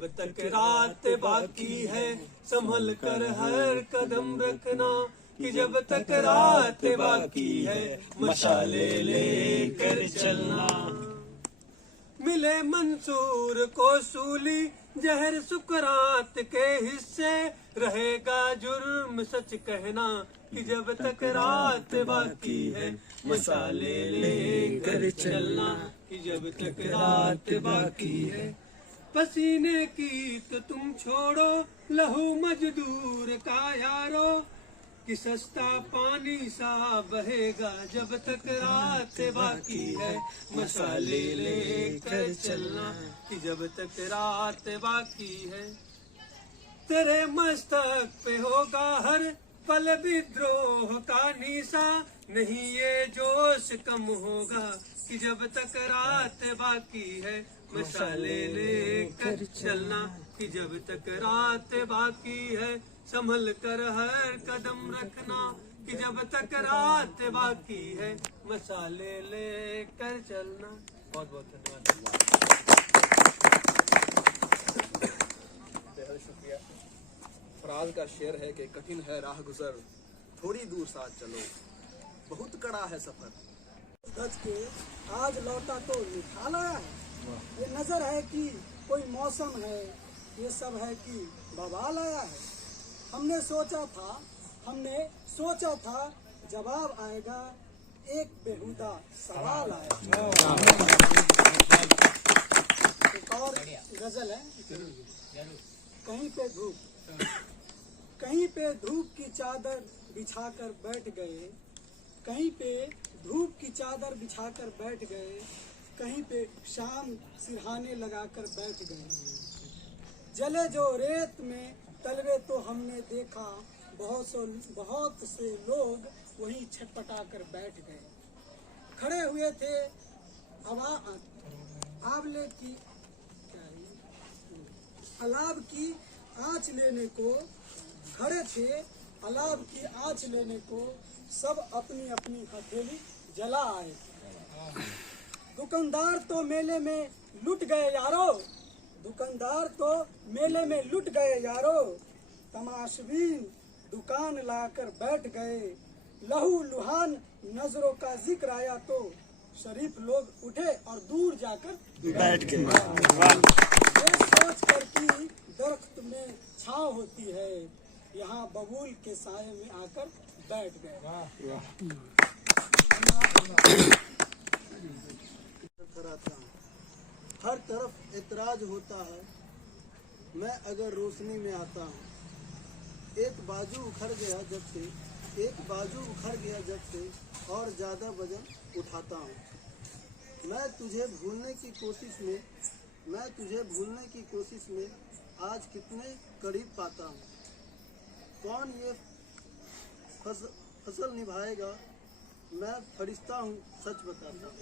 जब तक रात बाकी है संभल कर हर कदम रखना, कि जब तक रात बाकी है मशाले लेकर चलना। मिले मंसूर को सूली जहर सुकरात के हिस्से, रहेगा जुर्म सच कहना, कि जब तक रात बाकी है मसाले लेकर चलना, कि जब तक रात बाकी है। पसीने की तो तुम छोड़ो लहू मजदूर का यारो, कि सस्ता पानी सा बहेगा जब तक रात बाकी है मसाले लेकर चलना, कि जब तक रात बाकी है। तेरे मस्तक पे होगा हर पल विद्रोह का निशा, नहीं ये जोश कम होगा, कि जब तक रात बाकी है मसाले लेकर चलना, कि जब तक रात बाकी है संभल कर हर कदम रखना, कि जब तक रात बाकी है मसाले लेकर चलना। बहुत बहुत धन्यवाद। बेहद शुक्रिया। फराज का शेर है कि कठिन है राह गुजर, थोड़ी दूर साथ चलो, बहुत कड़ा है सफर। गज के आज लौटा तो निकाला है, ये नजर है कि कोई मौसम है, ये सब है कि बवाल आया है। हमने सोचा था जवाब आएगा, एक बेहुदा सवाल आएगा। एक और गजल है। कहीं पे धूप की चादर बिछाकर बैठ गए, कहीं पे धूप की चादर बिछाकर बैठ गए, कहीं पे शाम सिरहाने लगाकर बैठ गए। जले जो रेत में तलवे तो हमने देखा, बहुत से लोग वहीं छटपटा कर बैठ गए। खड़े हुए थे आंवले की अलाव की आँच लेने को, खड़े थे अलाव की आँच लेने को, सब अपनी अपनी हथेली जला आए। दुकानदार तो मेले में लुट गए यारो, दुकानदार तो मेले में लुट गए यारो, तमाशबीन दुकान लाकर बैठ गए। लहू लुहान नजरों का जिक्र आया तो शरीफ लोग उठे और दूर जाकर बैठ गए। ये सोच कर कि दरख्त में छांव होती है, यहाँ बबूल के साये में आकर बैठ गए। हर तरफ एतराज होता है, मैं अगर रोशनी में आता हूँ। एक बाजू उखड़ गया जब से और ज़्यादा वजन उठाता हूँ। मैं तुझे भूलने की कोशिश में आज कितने करीब पाता हूँ। कौन ये फसल निभाएगा, मैं फरिश्ता हूँ सच बताता हूँ।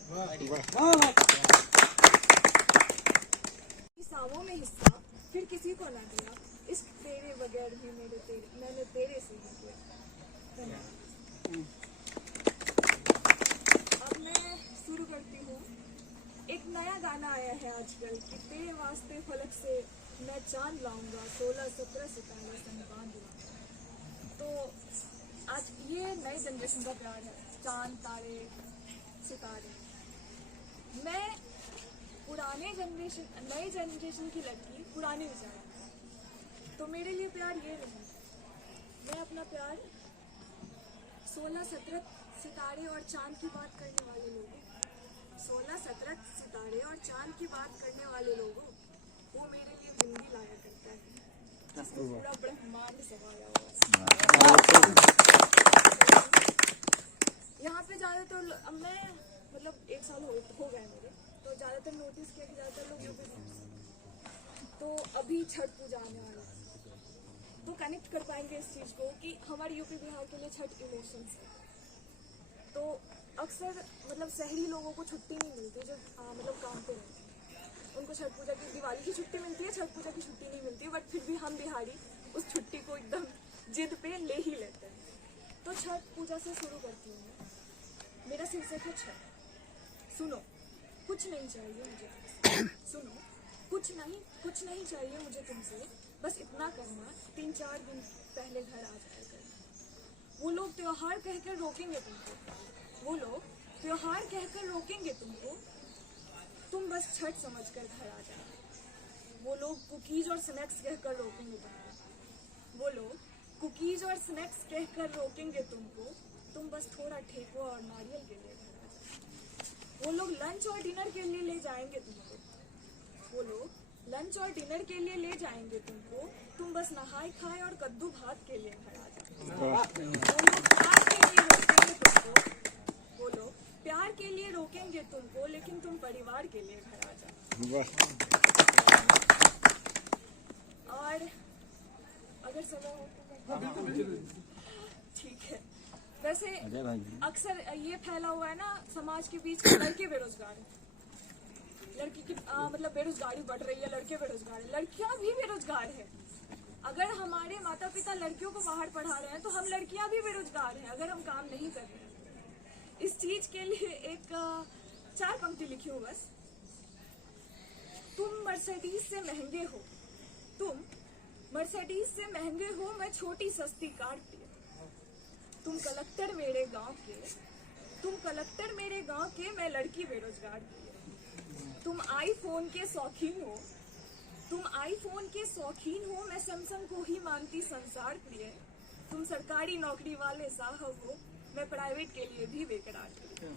सावों में हिस्सा फिर किसी को ना दिया, इश्क तेरे बगैर भी मैंने तेरे से ही किया। अब मैं शुरू करती हूँ। एक नया गाना आया है आजकल कि तेरे वास्ते फलक से मैं चांद लाऊंगा, 16-17 सितारे संग बांध लाऊंगा। तो आज ये नई जनरेशन का प्यार है, चांद तारे सितारे। मैं नई जनरेशन की लड़की पुराने विचार, तो मेरे लिए प्यार ये नहीं। मैं अपना प्यार 16-17 सितारे और चांद की बात करने वाले लोगों, 16-17 सितारे और चांद की बात करने वाले लोगों, वो मेरे लिए जिंदगी लाया करता है, जिसमें पूरा ब्रह्मांड समाया हुआ है। यहाँ पे ज़्यादातर मैं मतलब 1 साल हो गए मेरे, तो ज़्यादातर नोटिस किया कि ज़्यादातर लोग यूपी बिहार, तो अभी छठ पूजा आने वाला है, तो कनेक्ट कर पाएंगे इस चीज़ को कि हमारे यूपी बिहार के लिए छठ इमोशंस है। तो अक्सर मतलब शहरी लोगों को छुट्टी नहीं मिलती, जो मतलब काम पे रहते हैं, उनको छठ पूजा की, दिवाली की छुट्टी मिलती है, छठ पूजा की छुट्टी नहीं मिलती, बट फिर भी हम बिहारी उस छुट्टी को एकदम जिद पे ले ही लेते हैं। तो छठ पूजा से शुरू करती हूँ मैं। मेरा शीर्षक है छठ। सुनो, कुछ नहीं चाहिए मुझे, सुनो, कुछ नहीं चाहिए मुझे तुमसे, बस इतना करना 3-4 दिन पहले घर आ जाया करना। वो लोग त्योहार कहकर रोकेंगे तुमको, तुम बस छठ समझकर घर आ जाना। वो लोग कुकीज और स्नैक्स कहकर रोकेंगे तुमको, तुम बस थोड़ा ठेकुआ और नारियल के लिए घर आ जाना। वो लोग लंच और डिनर के लिए ले जाएंगे तुमको, तुम बस नहाए खाए और कद्दू भात के लिए घर आ जाना। वो लोग प्यार के लिए रोकेंगे तुमको, लेकिन तुम परिवार के लिए घर आ जाना। और अगर समय हो तो ठीक है। वैसे अक्सर ये फैला हुआ है ना समाज के बीच, लड़के बेरोजगार हैं, लड़की की मतलब बेरोजगारी बढ़ रही है, लड़के बेरोजगार हैं, लड़कियां भी बेरोजगार हैं। अगर हमारे माता पिता लड़कियों को बाहर पढ़ा रहे हैं तो हम लड़कियां भी बेरोजगार हैं अगर हम काम नहीं कर रहे हैं। इस चीज के लिए एक 4 पंक्ति लिखी हूँ बस। तुम मर्सिडीज से महंगे हो, मैं छोटी सस्ती कार प्रिय। तुम कलेक्टर मेरे गांव के, मैं लड़की बेरोजगार प्रिय। तुम आईफोन के शौकीन हो, मैं सैमसंग को ही मानती संसार प्रिय। तुम सरकारी नौकरी वाले साहब हो, मैं प्राइवेट के लिए भी बेकरार प्रिय।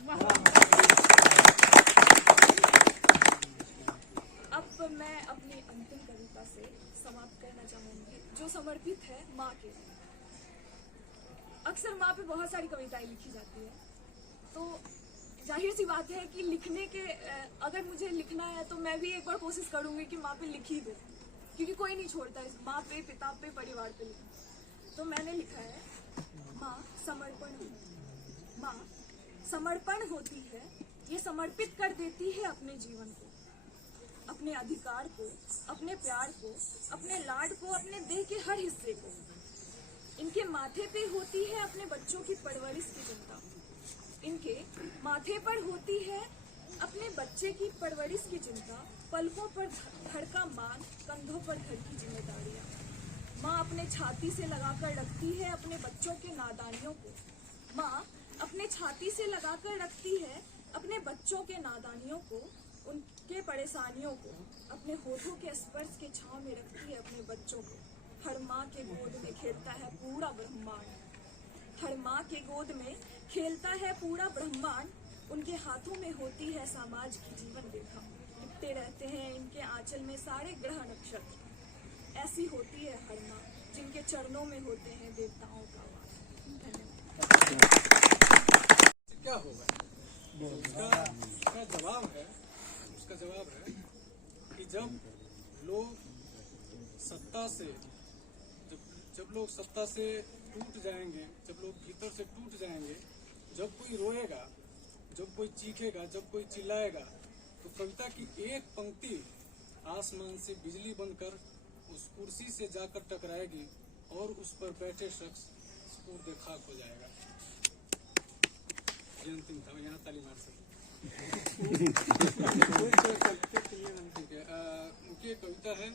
अब मैं अपनी अंतिम कविता से समाप्त करना चाहूंगी, जो समर्पित है माँ के लिए। अक्सर माँ पे बहुत सारी कविताएं लिखी जाती है, तो जाहिर सी बात है कि लिखने के अगर मुझे लिखना है तो मैं भी एक बार कोशिश करूंगी कि माँ पे लिख ही दूं, क्योंकि कोई नहीं छोड़ता है माँ पे, पिता पे, परिवार पे लिखना। तो मैंने लिखा है, माँ समर्पण होती है, ये समर्पित कर देती है अपने जीवन को, अपने अधिकार को, अपने प्यार को, अपने लाड को, अपने देह के हर हिस्से को। इनके माथे पे होती है अपने बच्चों की परवरिश की चिंता, इनके माथे पर होती है अपने बच्चे की परवरिश की चिंता। पलकों पर घर का मान, कंधों पर घर की जिम्मेदारियां। माँ अपने छाती से लगाकर रखती है अपने बच्चों के नादानियों को। माँ अपने छाती से लगाकर रखती है अपने बच्चों के नादानियों को, उनके परेशानियों को। अपने होठों के स्पर्श के छांव में रखती है अपने बच्चों को। हर माँ के गोद में खेलता है पूरा ब्रह्मांड, हर माँ के गोद में खेलता है पूरा ब्रह्मांड। उनके हाथों में होती है समाज की जीवन रेखा, लिपटे रहते हैं इनके आंचल में सारे ग्रह नक्षत्र। ऐसी होती है हर माँ, जिनके चरणों में होते हैं देवताओं का वास। धन्यवाद। क्या होगा? उसका जवाब है कि जब लोग सत्ता से टूट जाएंगे, जब लोग भीतर से टूट जाएंगे, जब कोई रोएगा, जब कोई चीखेगा, जब कोई चिल्लाएगा, तो कविता की एक पंक्ति आसमान से बिजली बनकर उस कुर्सी से जाकर टकराएगी और उस पर बैठे शख्स पूर्ण खाक हो जाएगा। ये अंतिम था, यहाँ ताली मार सकते। उनकी कविता है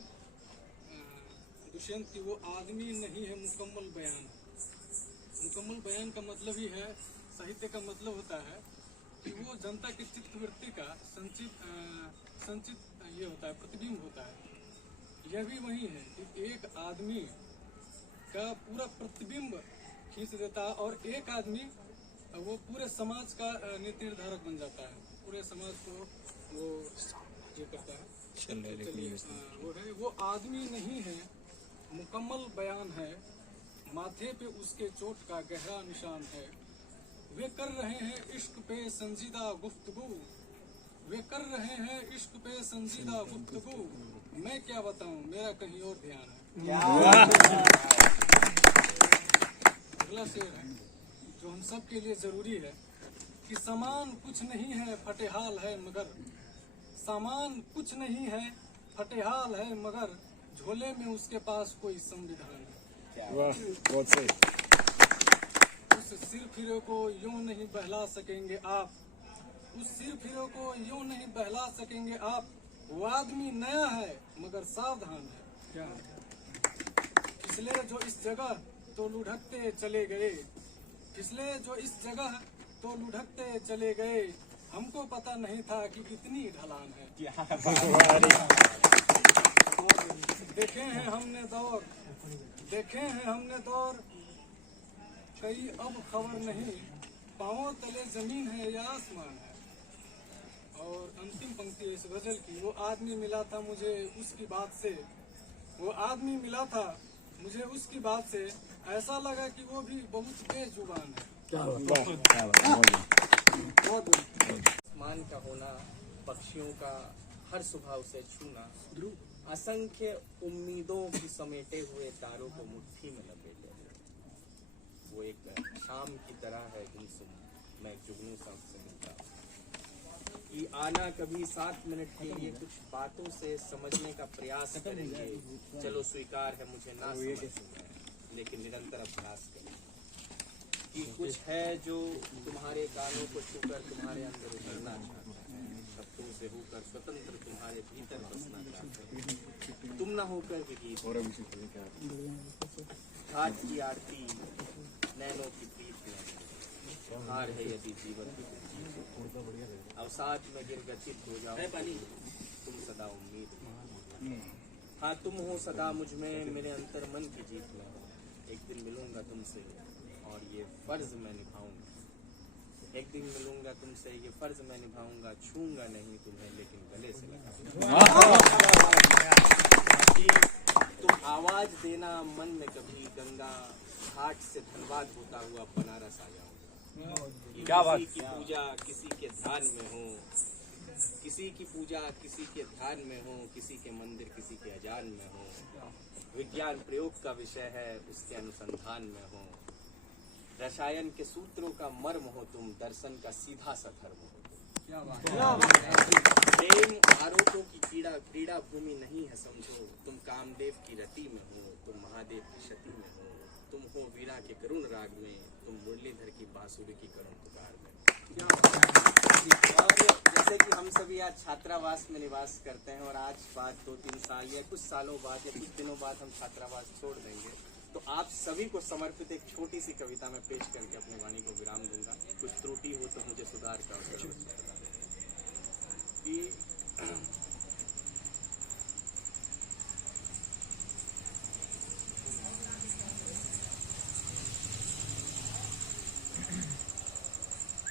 दुष्यंत की, वो आदमी नहीं है मुकम्मल बयान। मुकम्मल बयान का मतलब ही है, साहित्य का मतलब होता है कि वो जनता की चित्तवृत्ति का संचित ये होता है, प्रतिबिंब होता है। यह भी वही है कि एक आदमी का पूरा प्रतिबिंब खींच देता है और एक आदमी वो पूरे समाज का नीति निर्धारक बन जाता है, पूरे समाज को वो ये करता है। वो आदमी नहीं है मुकम्मल बयान है, माथे पे उसके चोट का गहरा निशान है। वे कर रहे हैं इश्क पे संजीदा गुफ्तगू, वे कर रहे हैं इश्क पे संजीदा गुफ्तगू। मैं क्या बताऊं, मेरा कहीं और ध्यान है। अगला शेर है जो हम सब के लिए जरूरी है कि सामान कुछ नहीं है फटेहाल है मगर, सामान कुछ नहीं है फटेहाल है मगर, झोले में उसके पास कोई संविधान है। वाह, बहुत सही। उस सिर फिरे को यूं नहीं बहला सकेंगे आप, उस सिर फिरे को यूं नहीं बहला सकेंगे आप, वो आदमी नया है मगर सावधान है। इसलिए जो इस जगह तो लुढ़कते चले गए, इसलिए जो इस जगह तो लुढ़कते चले गए, हमको पता नहीं था कि इतनी ढलान है। देखे हैं हमने दौर, देखे हैं हमने दौर, कई अब खबर नहीं, पांवों तले जमीन है या आसमान है। और अंतिम पंक्ति इस गजल की, वो आदमी मिला था मुझे उसकी बात से, वो आदमी मिला था मुझे उसकी बात से, ऐसा लगा कि वो भी बहुत तेज जुबान है। आसमान का होना, पक्षियों का हर सुबह उसे छूना, असंख्य उम्मीदों की समेटे हुए तारों को मुट्ठी में लपेटे, वो एक शाम की तरह है गुमसुम, मैं जुगनू सांप से मिलता कि आना कभी 7 मिनट के लिए कुछ बातों से समझने का प्रयास करेंगे। चलो स्वीकार है मुझे ना समझ, लेकिन निरंतर अभ्यास करें कि कुछ है जो तुम्हारे कानों को छूकर तुम्हारे अंदर उतरना चाहता है, शब्दों से होकर स्वतंत्र तुम्हारे भीतर बसना चाहते हैं, तुम न होकर भी गीत घाट की आरती नैनों की प्रीत में हार है यदि जीवन की अवसाद में गिर गचित हो जाओ तुम सदा उम्मीद। हाँ तुम हो सदा मुझ में, मेरे अंतर मन की जीत में, एक दिन मिलूंगा तुमसे और ये फर्ज मैं निभाऊंगा, एक दिन मिलूंगा तुमसे ये फर्ज मैं निभाऊंगा, छूंगा नहीं तुम्हें लेकिन गले से लगाऊंगा। तुम आवाज देना मन में कभी, गंगा घाट से धनबाद होता हुआ बनारस आ जाऊंगा। किसी की पूजा किसी के ध्यान में हो, किसी की पूजा किसी के ध्यान में हो, किसी के मंदिर किसी के अजान में हो, विज्ञान प्रयोग का विषय है उसके अनुसंधान में हो, रसायन के सूत्रों का मर्म हो तुम, दर्शन का सीधा सा धर्म हो तुम, प्रेम आरोपों की क्रीड़ा भूमि नहीं है समझो, तुम कामदेव की रति में हो, तुम महादेव की शती में हो, तुम हो वीणा के करुण राग में, तुम मुरलीधर की बांसुरी की करुण पुकार में। और जैसे कि हम सभी आज छात्रावास में निवास करते हैं और आज बाद 2-3 साल या कुछ सालों बाद या कुछ दिनों बाद हम छात्रावास छोड़ देंगे, तो आप सभी को समर्पित एक छोटी सी कविता में पेश करके अपनी वाणी को विराम दूंगा। कुछ त्रुटि हो तो मुझे सुधार का अवसर कि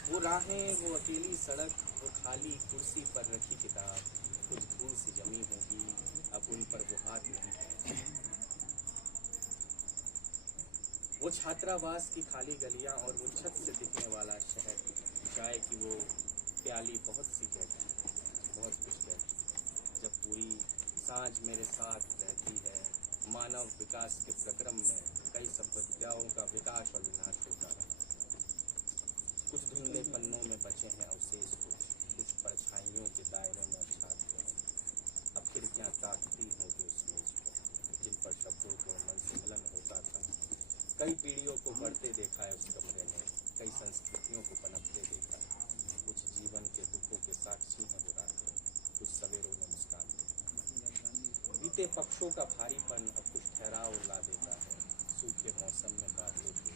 वो राहें, वो अकेली सड़क, वो खाली कुर्सी पर रखी किताब, कुछ धूल सी जमी होगी अब उन पर वो हाथ नहीं। वो छात्रावास की खाली गलियां और वो छत से दिखने वाला शहर, चाय की वो प्याली बहुत सी कहती, बहुत कुछ कहती, जब पूरी सांझ मेरे साथ रहती है, मानव विकास के प्रक्रम में कई सभ्यताओं का विकास और विनाश होता है। कुछ धुंधले पन्नों में बचे हैं अवशेष, कुछ परछाइयों के दायरे में छात्र हैं। अब खिड़कियां ताकती होंगी उस मेज पर, जिन पर शब्दों के मन से मिलन होता था। कई पीढ़ियों को बढ़ते देखा है उस कमरे में, कई संस्कृतियों को पनपते देखा है। कुछ जीवन के दुखों के साक्षी हैं वो रातें, कुछ सवेरों में मुस्कान देती। बीते पक्षों का भारीपन अब कुछ ठहराव ला देता है, सूखे मौसम में बादलों को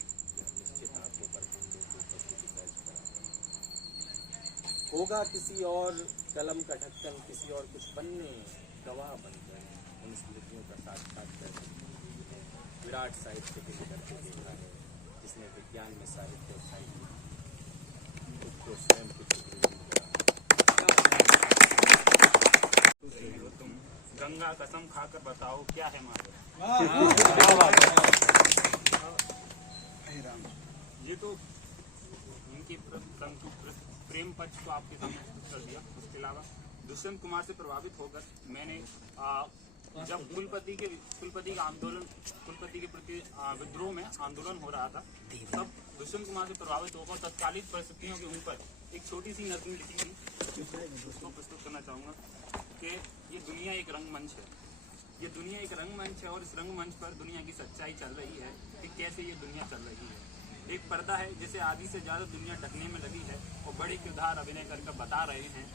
निश्चित आंखों पर बूंदों को प्रकृति दर्ज कराते हैं। होगा किसी और कलम का ढक्कन, किसी और कुछ पन्ने गवाह बन गए उन स्मृतियों का साक्षात्कार। विराट साहित्य के करके देखा है जिसने विज्ञान में साहित्य और साहित्य खुद को स्वयं की तुम गंगा कसम खाकर बताओ क्या है मारे। ये तो इनके प्रेम पक्ष को आपके सामने कर दिया। उसके अलावा दुष्यंत कुमार से प्रभावित होकर मैंने जब कुलपति के प्रति विद्रोह में आंदोलन हो रहा था, तब दुष्यंत कुमार से प्रभावित होकर तत्कालीन परिस्थितियों के ऊपर एक छोटी सी नज़म लिखी थी, उसको प्रस्तुत करना चाहूँगा कि ये दुनिया एक रंगमंच है। ये दुनिया एक रंगमंच है और इस रंगमंच पर दुनिया की सच्चाई चल रही है कि कैसे ये दुनिया चल रही है। एक पर्दा है जिसे आधी से ज़्यादा दुनिया ढकने में लगी है और बड़े किरदार अभिनय करके बता रहे हैं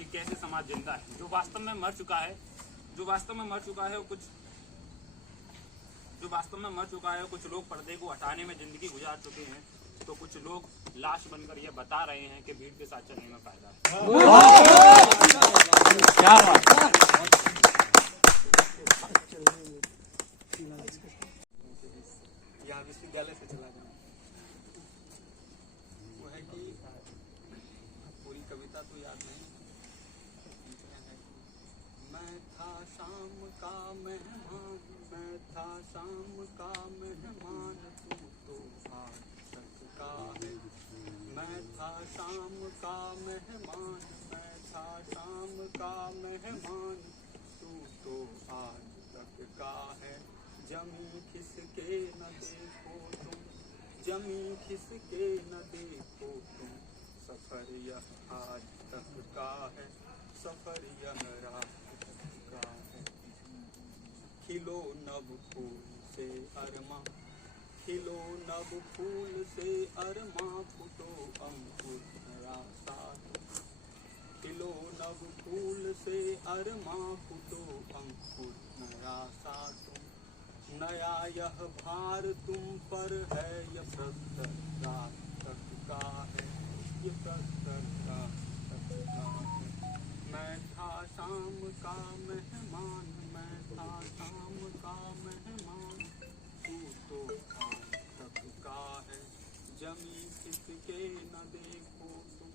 कि कैसे समाज जिंदा है। जो वास्तव में मर चुका है, जो वास्तव में मर चुका है वो कुछ लोग पर्दे को हटाने में जिंदगी गुजार चुके हैं, तो कुछ लोग लाश बनकर ये बता रहे हैं कि भीड़ के साथ चलने में फायदा है। क्या बात। यहाँ विश्वविद्यालय से चला जाऊँ, वो है कि पूरी कविता तो याद नहीं। मैं था शाम का मेहमान, मैं था शाम का मेहमान, तू तो आज तक का है। मैं था शाम का मेहमान, मैं था शाम का मेहमान, तू तो आज तक का है। जमी खिसके न देखो तुम, जमी खिसके न देखो तुम, सफर यह आज तक का है, सफर यह रात तक का है। खिलो नव फूल से अरमा, खिलो नव फूल से अरमा, फुटो अंकुर नया साथ। खिलो नव फूल से अरमा, फुटो अंकुर नया साथ। नया यह भार तुम पर है, यह प्रस्तर रात तक का है, ये प्रस्तर रात तक का है। मैं था शाम का मेहमान, मैं था शाम का मेहमान, तू तो आज तक का है। जमी खिसके न देखो तुम,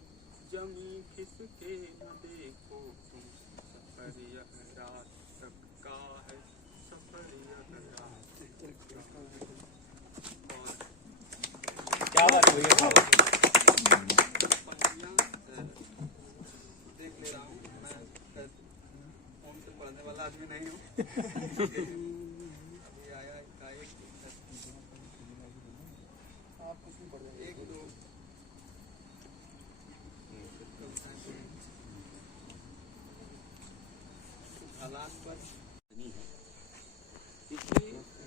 जमी खिसके न देखो तुम, सफर यह रात तक का है, सफर यह रात तक का है। क्या बात हुई है। पंक्तियाँ देख ले रहा हूँ, मैं फोन से पढ़ने वाला आदमी नहीं हूँ। अभी आया एक एक दो हालात पर नहीं है, क्योंकि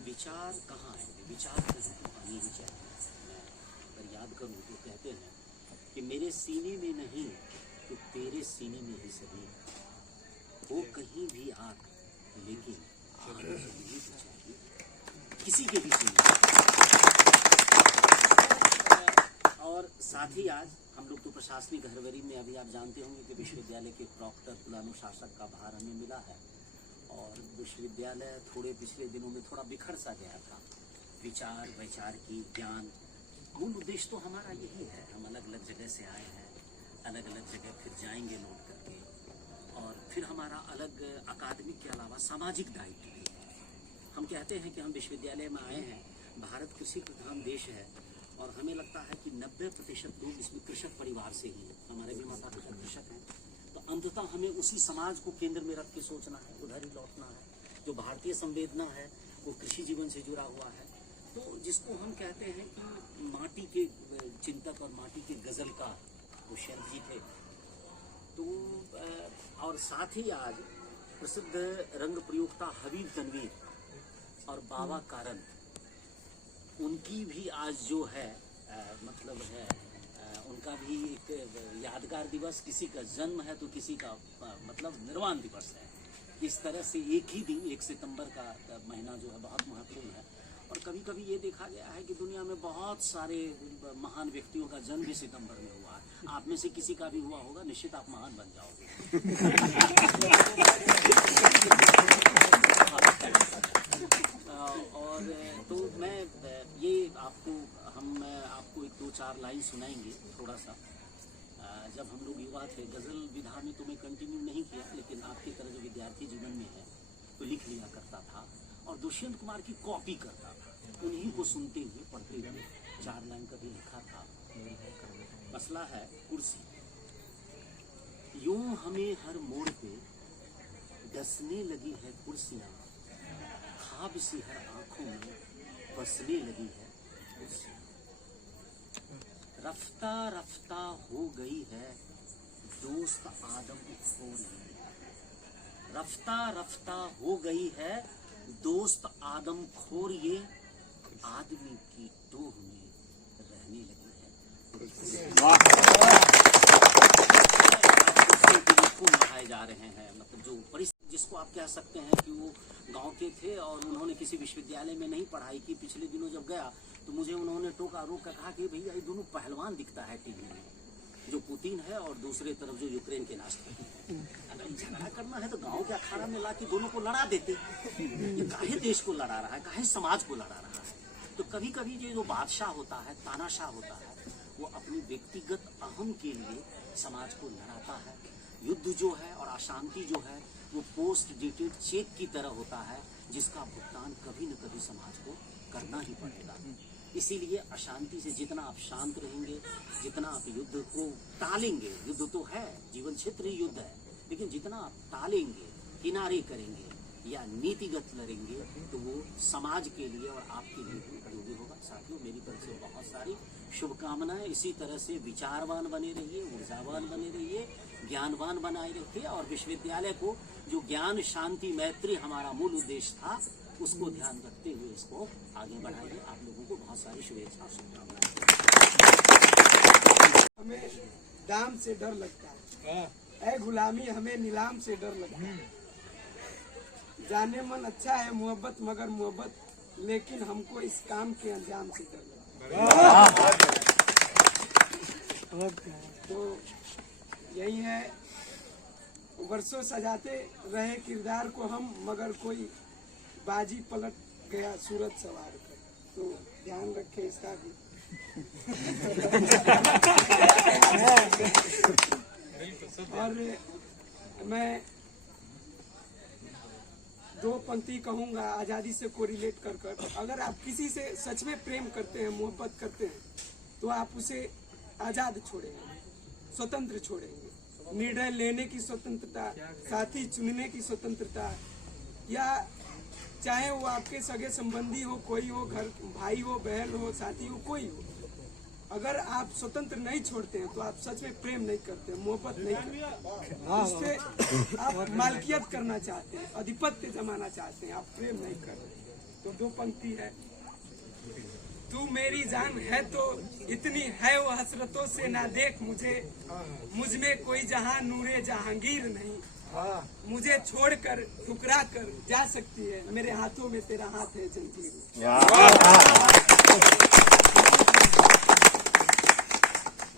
विचार कहाँ है, विचार तो पानी ही चाहिए। मैं अगर याद करूँ तो कहते हैं कि मेरे सीने में नहीं तो तेरे सीने में ही सही हो कहीं भी आग, लेकिन आग नहीं तो चाहिए किसी के भी सीने। और साथ ही आज हम लोग तो प्रशासनिक हड़बड़ी में, अभी आप जानते होंगे कि विश्वविद्यालय के प्रॉक्टर पुलानुशासक का भार हमें मिला है, और विश्वविद्यालय थोड़े पिछले दिनों में थोड़ा बिखर सा गया था। विचार वैचारिकी ज्ञान, मूल उद्देश्य तो हमारा यही है। हम अलग अलग जगह से आए हैं, अलग अलग जगह फिर जाएंगे लौट करके, और फिर हमारा अलग अकादमिक के अलावा सामाजिक दायित्व भी है। हम कहते हैं कि हम विश्वविद्यालय में आए हैं, भारत कृषि प्रधान देश है, और हमें लगता है कि 90% लोग इसमें कृषक परिवार से ही हैं। हमारे भी माता पिता कृषक हैं, तो अंततः हमें उसी समाज को केंद्र में रख के सोचना है, उधर ही लौटना है। जो भारतीय संवेदना है वो कृषि जीवन से जुड़ा हुआ है, तो जिसको हम कहते हैं कि माटी के चिंतक और माटी के गजलकार वो शरद जी थे। तो और साथ ही आज प्रसिद्ध रंग प्रयोक्ता हबीब तनवीर और बाबा कारन, उनकी भी आज जो है मतलब है उनका भी एक यादगार दिवस, किसी का जन्म है तो किसी का मतलब निर्वाण दिवस है। इस तरह से एक ही दिन 1 सितंबर का महीना जो है बहुत महत्वपूर्ण है। और कभी कभी ये देखा गया है कि दुनिया में बहुत सारे महान व्यक्तियों का जन्म भी सितंबर में हुआ है। आप में से किसी का भी हुआ होगा, निश्चित आप महान बन जाओगे। और तो मैं ये आपको एक 2-4 लाइन सुनाएंगे थोड़ा सा। जब हम लोग युवा थे, गज़ल विधा में तो मैं कंटिन्यू नहीं किया, लेकिन आपकी तरह जो विद्यार्थी जीवन में है तो लिख लिया करता था, और दुष्यंत कुमार की कॉपी करता था, उन्हीं को सुनते हुए पढ़ते हुए 4 लाइन कभी लिखा था। मसला है कुर्सी। यूं हमें हर मोड़ पे डसने लगी है कुर्सियाँ, ख्वाब सी हर आंखों में बसने लगी है कुर्सियाँ। रफ्ता रफ्ता हो गई है दोस्त आदम खोर ये, रफ्ता रफ्ता हो गई है दोस्त आदम खोर ये, आदमी की टोह में रहने लगी है। कुंभ बढ़ाए जा रहे हैं। मतलब जो परिस्थिति जिसको आप कह सकते हैं कि वो गांव के थे और उन्होंने किसी विश्वविद्यालय में नहीं पढ़ाई की। पिछले दिनों जब गया तो मुझे उन्होंने टोका रोक कर कहा कि भैया ये दोनों पहलवान दिखता है टीवी में, जो पुतिन है और दूसरे तरफ जो यूक्रेन के राष्ट्रपति है। अगर झगड़ा करना है तो गांव के अखाड़ा में ला के दोनों को लड़ा देते। ये काहे देश को लड़ा रहा है, काहे समाज को लड़ा रहा है। तो कभी कभी ये जो बादशाह होता है, तानाशाह होता है, वो अपनी व्यक्तिगत अहम के लिए समाज को लड़ाता है। युद्ध जो है और अशांति जो है वो पोस्ट डेटेड चेक की तरह होता है, जिसका भुगतान कभी न कभी समाज को करना ही पड़ेगा। इसीलिए अशांति से जितना आप शांत रहेंगे, जितना आप युद्ध को टालेंगे, युद्ध तो है, जीवन क्षेत्र ही युद्ध है, लेकिन जितना आप टालेंगे, किनारे करेंगे या नीतिगत लड़ेंगे, तो वो समाज के लिए और आपके लिए भी उपयोगी होगा। साथियों, मेरी तरफ से बहुत सारी शुभकामनाएं। इसी तरह से विचारवान बने रहिए, ऊर्जावान बने रहिए, ज्ञानवान बनाए रखिए और विश्वविद्यालय को जो ज्ञान शांति मैत्री हमारा मूल उद्देश्य था, उसको ध्यान रखते हुए इसको आगे बढ़ाइए। आप लोगों को बहुत सारी शुभेच्छा और शुभकामनाएं। हमें दाम से डर लगता है, ऐ गुलामी हमें नीलाम से डर लगता है। जाने मन अच्छा है मोहब्बत मगर मोहब्बत, लेकिन हमको इस काम के अंजाम से डर लगता है। तो यही है, वर्षों सजाते रहे किरदार को हम, मगर कोई बाजी पलट गया सूरज सवार कर। तो ध्यान रखें इसका भी। और मैं दो पंक्ति कहूंगा आजादी से कोरिलेट कर कर। अगर आप किसी से सच में प्रेम करते हैं, मोहब्बत करते हैं, तो आप उसे आजाद छोड़ेंगे, स्वतंत्र छोड़ेंगे। निर्णय लेने की स्वतंत्रता, साथी चुनने की स्वतंत्रता, या चाहे वो आपके सगे संबंधी हो, कोई हो, घर भाई हो, बहन हो, साथी हो, कोई हो, अगर आप स्वतंत्र नहीं छोड़ते हैं तो आप सच में प्रेम नहीं करते, मोहब्बत नहीं करते। इससे आप मालकियत करना चाहते हैं, आधिपत्य जमाना चाहते हैं, आप प्रेम नहीं कर रहे। तो दो पंक्ति है, तू मेरी जान है तो इतनी है वो हसरतों से ना देख मुझे, मुझ में कोई जहां नूरे जहांगीर नहीं, मुझे छोड़कर ठुकरा कर जा सकती है, मेरे हाथों में तेरा हाथ है जंजीर।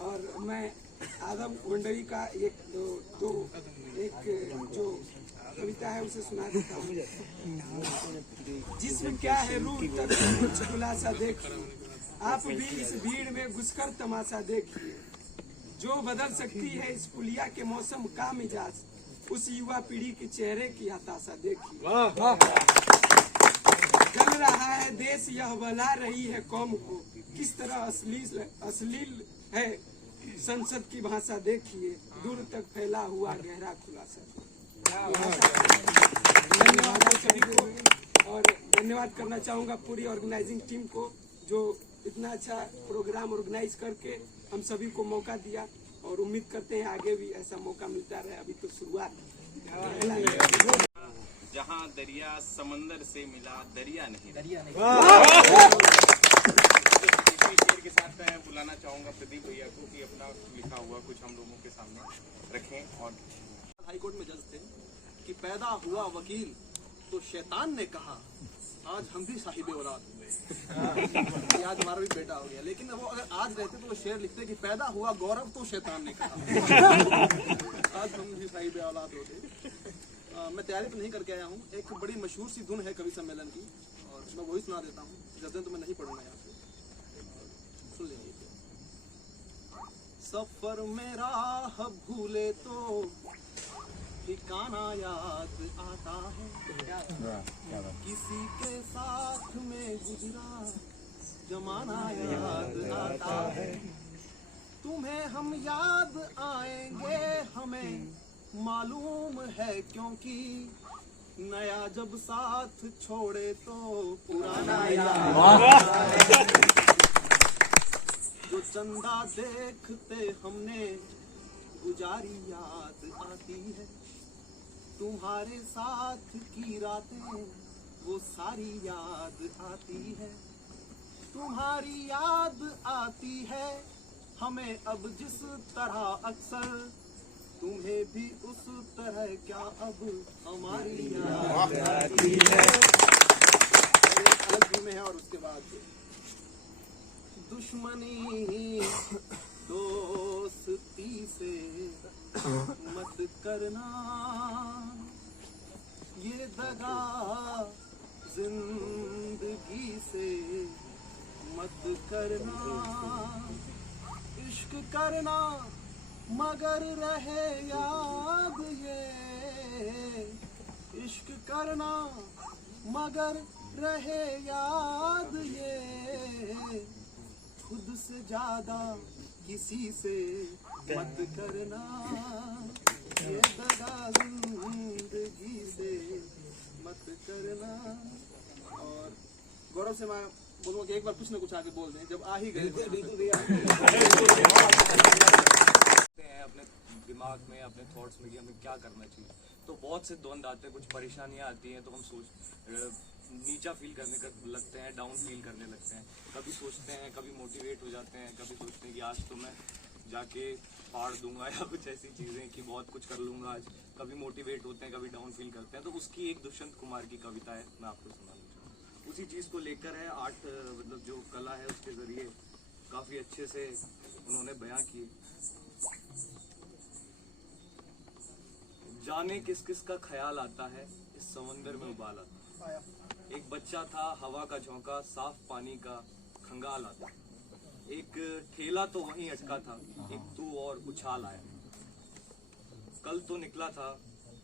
और मैं आदम गोंडरी का एक जो कविता है उसे सुना देता हूँ। जिसमें क्या है रूह तक कुछ खुलासा देखिए, आप भी इस भीड़ में घुसकर तमाशा देखिए, जो बदल सकती है इस पुलिया के मौसम का मिजाज, उस युवा पीढ़ी के चेहरे की हताशा देखिए। जल रहा है देश, यह बला रही है कौम को, किस तरह अश्लील है संसद की भाषा देखिए, दूर तक फैला हुआ गहरा खुलासा। धन्यवाद आप सभी को, और धन्यवाद करना चाहूँगा पूरी ऑर्गेनाइजिंग टीम को, जो इतना अच्छा प्रोग्राम ऑर्गेनाइज करके हम सभी को मौका दिया, और उम्मीद करते हैं आगे भी ऐसा मौका मिलता रहे। अभी तो शुरुआत। जहाँ दरिया समंदर से मिला, दरिया नहीं। शेर के साथ मैं बुलाना चाहूँगा प्रदीप भैया को कि अपना लिखा हुआ कुछ हम लोगों के सामने रखें। और हाईकोर्ट में जज थे कि पैदा हुआ वकील तो शैतान ने कहा, आज हम भी साहिबे औलाद हुए, आज हमारा भी बेटा हो गया। लेकिन वो अगर आज रहते तो वो शेर लिखते कि पैदा हुआ गौरव तो शैतान ने कहा, आज हम भी साहिबे औलाद होते। मैं तैयारी तो नहीं करके आया हूँ, एक बड़ी मशहूर सी धुन है कवि सम्मेलन की, और मैं वही सुना देता हूँ। गज़लें तो मैं नहीं पढ़ूंगा यहाँ पे, सुन लीजिए। सफर में राह भूले तो ठिकाना याद आता है, किसी के साथ में गुजरा जमाना याद आता है, तुम्हें हम याद आएंगे हमें मालूम है, क्योंकि नया जब साथ छोड़े तो पुराना याद आता है। जो चंदा देखते हमने गुजारी याद आती है, तुम्हारे साथ की रातें वो सारी याद आती है, तुम्हारी याद आती है हमें अब जिस तरह अक्सर तुम्हें भी उस तरह क्या अब हमारी याद आती है। अलग में है और उसके बाद दुश्मनी दोस्ती से मत करना, ये दगा जिंदगी से मत करना, इश्क करना मगर रहे याद ये, इश्क करना मगर रहे याद ये, खुद से ज्यादा किसी से मत करना, ये दगा जिंदगी से मत करना। और गौरव से मैं बोलूँगा कि एक बार कुछ ना कुछ आगे बोल दें, जब आ ही गए अपने दिमाग में, अपने थॉट्स में कि हमें क्या करना चाहिए, तो बहुत से द्वंद आते हैं, कुछ परेशानियां आती हैं, तो हम नीचा फील करने लगते हैं, डाउन फील करने लगते हैं। कभी सोचते हैं, कभी मोटिवेट हो जाते हैं, कभी सोचते हैं कि आज तो मैं जाके फाड़ दूंगा या कुछ ऐसी चीज़ें कि बहुत कुछ कर लूँगा आज। कभी मोटिवेट होते हैं, कभी डाउन फील करते हैं। तो उसकी एक दुष्यंत कुमार की कविता है, मैं आपको सुनाना चाहूँगा। उसी चीज़ को लेकर है, आर्ट मतलब जो कला है उसके ज़रिए काफ़ी अच्छे से उन्होंने बयां किए। जाने किस किस का ख्याल आता है, इस समंदर में उबाल आता है। एक बच्चा था, हवा का झोंका, साफ पानी का खंगाल आता। एक ठेला तो वहीं अटका था, एक तू और उछाल आया। कल तो निकला था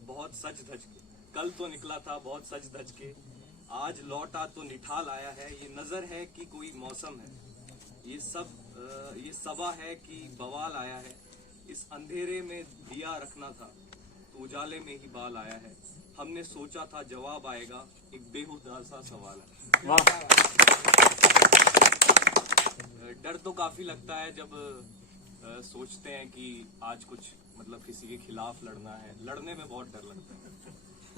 बहुत सज धज के, कल तो निकला था बहुत सज धज के, आज लौटा तो निठाल आया है। ये नजर है कि कोई मौसम है, ये सबा है कि बवाल आया है। इस अंधेरे में दिया रखना था तो उजाले में ही बाल आया है। हमने सोचा था जवाब आएगा, एक बेहुदा सा सवाल है। डर तो काफी लगता है जब सोचते हैं कि आज कुछ मतलब किसी के खिलाफ लड़ना है। लड़ने में बहुत डर लगता है,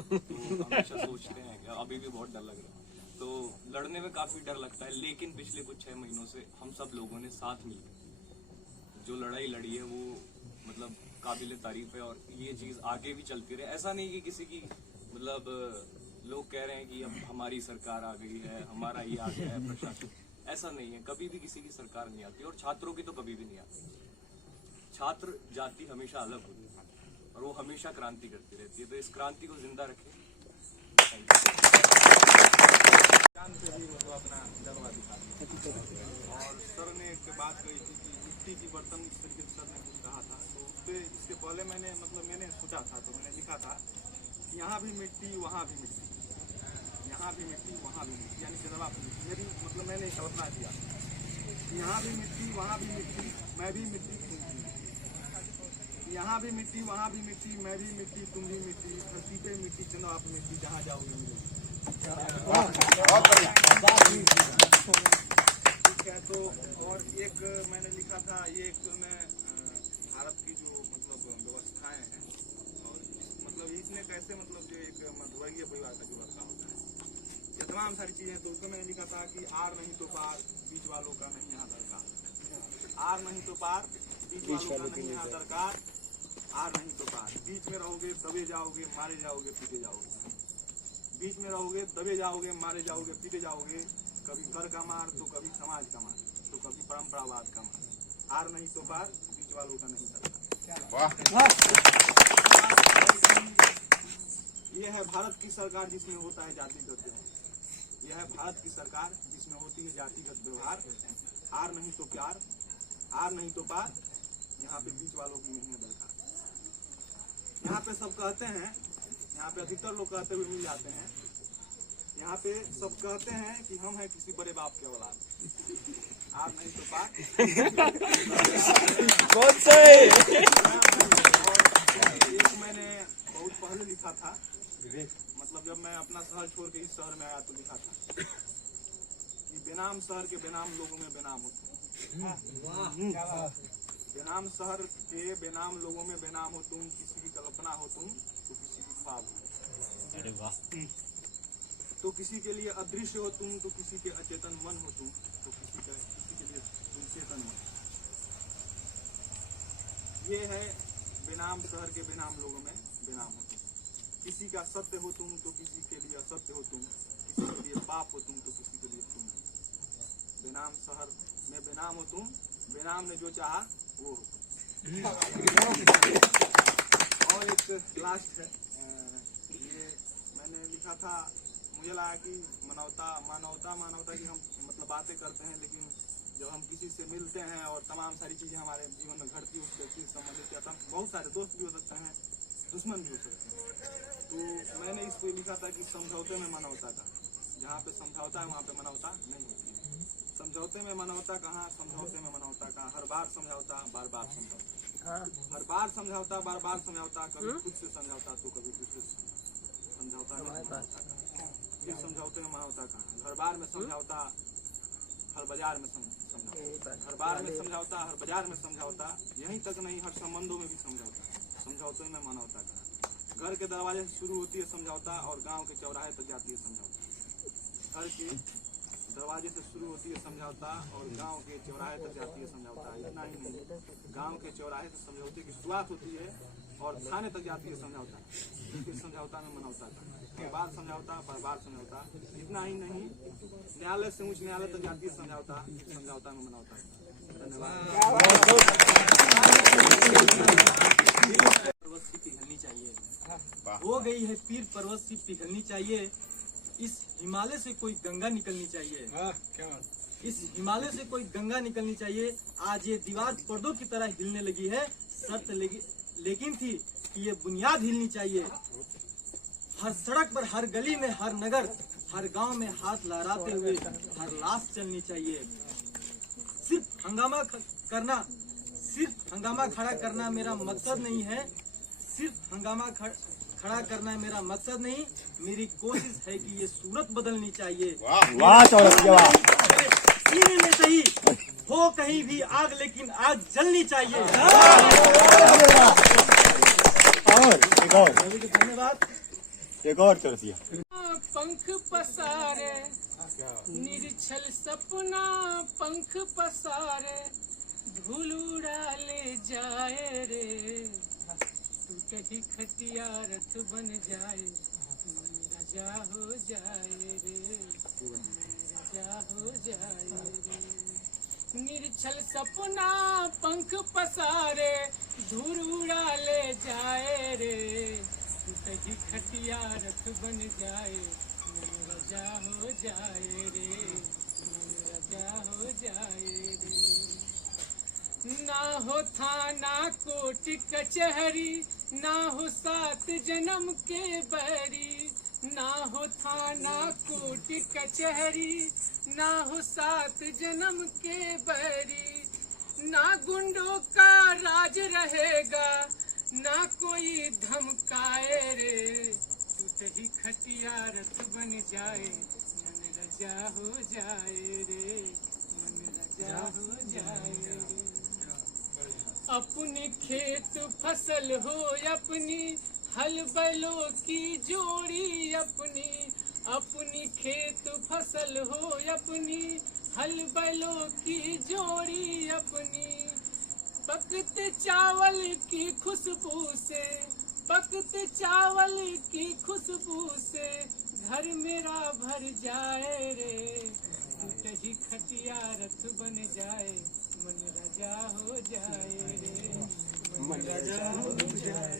तो हमेशा सोचते हैं, अभी भी बहुत डर लग रहा है, तो लड़ने में काफी डर लगता है। लेकिन पिछले कुछ 6 महीनों से हम सब लोगों ने साथ मिलकर जो लड़ाई लड़ी है वो मतलब काबिल तारीफ है, और ये चीज आगे भी चलती रहे। ऐसा नहीं कि किसी की मतलब लोग कह रहे हैं कि अब हमारी सरकार आ गई है, हमारा ये आ गया है प्रशासन, ऐसा नहीं है। कभी भी किसी की सरकार नहीं आती, और छात्रों की तो कभी भी नहीं आती। छात्र जाति हमेशा अलग होती है और वो हमेशा क्रांति करती रहती है, तो इस क्रांति को जिंदा रखें। पे भी मतलब अपना जलवा दिखा और सर ने एक बात कही थी कि मिट्टी की बर्तन, इस तरीके से सर ने कुछ कहा था। तो उससे इसके पहले मैंने सोचा था, तो मैंने लिखा था कि यहाँ भी मिट्टी वहाँ भी मिट्टी, यहाँ भी मिट्टी वहाँ भी मिट्टी, यानी जलवा पे मिट्टी। मेरी मतलब मैंने कल्पना किया यहाँ भी मिट्टी वहाँ भी मिट्टी, मैं भी मिट्टी तुम भी मिट्टी, यहाँ भी मिट्टी वहाँ भी मिट्टी, मैं भी मिट्टी तुम भी मिट्टी, धरती पे मिट्टी चलो आप मिट्टी, जहाँ जाओगे मिलेगी। ठीक है। तो और एक मैंने लिखा था, ये एक मैं भारत की जो मतलब व्यवस्थाएं हैं और मतलब इसमें कैसे मतलब जो एक मध्यवर्गीय परिवार का जो वर्षा होता है, ये तमाम सारी चीजें। तो उसमें मैंने लिखा था कि आर नहीं तो पार, बीच वालों का नहीं यहाँ दरकार। आर नहीं तो पार, बीच वालों का नहीं यहाँ दरकार। आर नहीं तो पार, बीच में रहोगे दबे जाओगे, मारे जाओगे, पीटे जाओगे। बीच में रहोगे दबे जाओगे, मारे जाओगे, पीटे जाओगे। कभी घर का मार तो कभी समाज का मार, तो कभी परंपरावाद का मार। आर नहीं तो पार, बीच वालों का नहीं दरकार। ये है भारत की सरकार जिसमें होता है जातिगत व्यवहार। यह है भारत की सरकार जिसमें होती है जातिगत व्यवहार। आर नहीं तो प्यार, आर नहीं तो पार, यहाँ पे बीच वालों की नहीं है दरकार। यहाँ पे सब कहते हैं, यहाँ पे अधिकतर लोग कहते हुए मिल जाते हैं, यहाँ पे सब कहते हैं कि हम हैं किसी बड़े बाप के औलाद। आर नहीं तो पार कौन से? और एक मैंने बहुत पहले लिखा था, मतलब जब मैं अपना शहर छोड़ के इस शहर में आया तो लिखा था कि बेनाम शहर के बेनाम लोगों में बेनाम हो। बेनाम शहर के बेनाम लोगों में बेनाम हो तुम, किसी की कल्पना हो तुम तो किसी की ख्वाब हो। अरे वाह। तो किसी के लिए अदृश्य हो तुम, तो किसी के अचेतन मन हो तुम, तो किसी के लिए तुम चेतन मन। ये है बेनाम शहर के बेनाम लोगों में बेनाम हो तुम। किसी का सत्य हो तुम तो किसी के लिए असत्य हो तुम, किसी के लिए पाप हो तुम तो किसी के लिए पुण्य हो। बेनाम शहर में बेनाम हो तुम, बेनाम ने जो चाहा वो हो तुम। और एक लास्ट है, ये मैंने लिखा था, मुझे लगा कि मानवता की हम मतलब बातें करते हैं, लेकिन जब हम किसी से मिलते हैं और तमाम सारी चीज़ें हमारे जीवन में घटती है, उस व्यक्ति से संबंधित क्या था, बहुत सारे दोस्त भी हो सकते हैं, दुश्मन भी हो सकते हैं। तो मैंने इस पे लिखा था कि समझौते में मानवता का, जहाँ पे समझौता है वहाँ पे मानवता नहीं होती है। समझौते में मानवता कहाँ, समझौते में मानवता कहाँ, हर बार समझौता बार बार समझौता, हर बार समझौता बार बार समझौता, कभी खुद से समझौता तो कभी दूसरे से समझौता में मानवता कहाँ, फिर समझौते में मानवता कहाँ, हर बार में समझौता, हर बाजार में समझौता, हर बार में समझौता, हर बाजार में समझौता, यहीं तक नहीं हर संबंधों में भी समझौता, समझौते में मानवता कहाँ। घर के दरवाजे से शुरू होती है समझौता और गांव के चौराहे तक जाती है समझौता। घर के दरवाजे से शुरू होती है समझौता और गांव के चौराहे तक जाती है समझौता। इतना ही नहीं, गांव के चौराहे से समझौते की शुरुआत होती है और थाने तक जाती है समझौता। फिर समझौता में मानवता का, हर बार समझौता बार बार समझौता। इतना ही नहीं, न्यायालय से उच्च न्यायालय तक जाती है समझौता, समझौता में मानवता। धन्यवाद। पर्वत सी पिघलनी चाहिए, हो गई है पीर पर्वत सी पिघलनी चाहिए। इस हिमालय से कोई गंगा निकलनी चाहिए, इस हिमालय से कोई गंगा निकलनी चाहिए। आज ये दीवार पर्दों की तरह हिलने लगी है, शर्त लेकिन थी कि ये बुनियाद हिलनी चाहिए। हर सड़क पर, हर गली में, हर नगर, हर गांव में हाथ लहराते हुए हर लाश चलनी चाहिए। सिर्फ हंगामा खड़ा करना मेरा मकसद नहीं है, सिर्फ हंगामा खड़ा करना मेरा मकसद नहीं, मेरी कोशिश है कि ये सूरत बदलनी चाहिए। वाह चौरसिया, सीने में सही हो कहीं भी आग, लेकिन आग जलनी चाहिए। और धन्यवाद। एक और चौरसिया। पंख पसारे निरछल सपना, पंख पसारे धूल उड़ा ले जाए रे, कहीं खटिया रथ बन जाए, राजा हो जाए रे, राजा हो जाए रे। निरछल सपना पंख पसारे धूल उड़ा ले जाए रे, कहीं खटिया रथ बन जाए, राजा हो जाए रे, राजा हो जाए रे। ना हो थाना कोर्ट कचहरी, ना हो 7 जन्म के बैरी, ना हो थाना कोर्ट कचहरी, ना हो 7 जन्म के बैरी। ना गुंडों का राज रहेगा, ना कोई धमकाए रे, टूट ही खटिया रथ बन जाए, मन राजा हो जाए रे, मन राजा हो जाए रे। अपनी खेत फसल हो अपनी, हल बैलों की जोड़ी अपनी, अपनी खेत फसल हो अपनी, हल बैलों की जोड़ी अपनी। पकते चावल की खुशबू से, पकते चावल की खुशबू से घर मेरा भर जाए रे, कहीं खटिया रथ बन जाए, मन राजा हो जाए रे, मन राजा हो जाए।